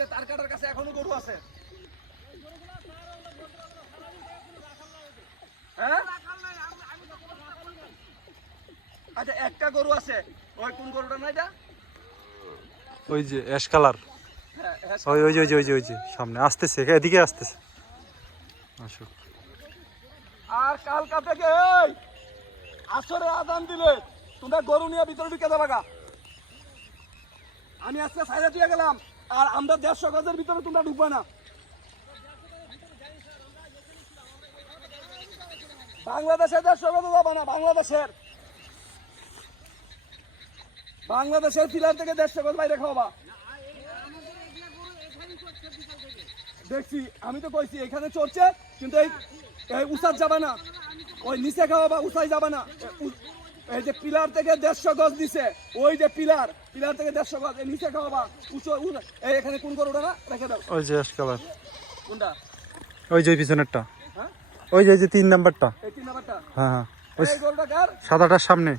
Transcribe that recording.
যে তার কাটার কাছে এখনো গরু আছে। হ্যাঁ আচ্ছা একটা গরু আছে, ওই কোন গরুটা না এটা? ওই যে অ্যাশ কালার, হ্যাঁ ওই ওই যে ওই যে ওই যে ওই যে সামনে আসতেছে, এদিকে আসতেছে। আসুক। আর কালকা থেকে এই আসরে আদান দিলে তোমরা গরু নিয়ে ভিতরে ঢুকে যাবে গা। আমি আজকে সাইডে দিয়ে গেলাম, আর আমরা 150 গজের ভিতরে তোমরা ঢুকবে না। বাংলাদেশে 150 গজে যাবে না, বাংলাদেশের পিলার থেকে 150 গজ বাইরে খাওয়াবা। দেখছি, আমি তো কইছি এখানে চড়ছে, কিন্তু এই উঁচার যাবে না, ওই নিচে খাওয়াবা, উঁচাই যাবে না। এই যে পিলার থেকে 150 গজ দিছে, ওই যে পিলার থেকে 150 গজ, এই নিচে খাওয়াবা, এই এখানে কোন গরুটা না রেখে দাও। ওই যে অ্যাশ কালার, কোনটা? ওই যে পিছনেরটা, হ্যাঁ ওই যে 3 নাম্বারটা। এই 3 নাম্বারটা। হ্যাঁ হ্যাঁ, ওই এই গরুটা কার? সাদাটার সামনে।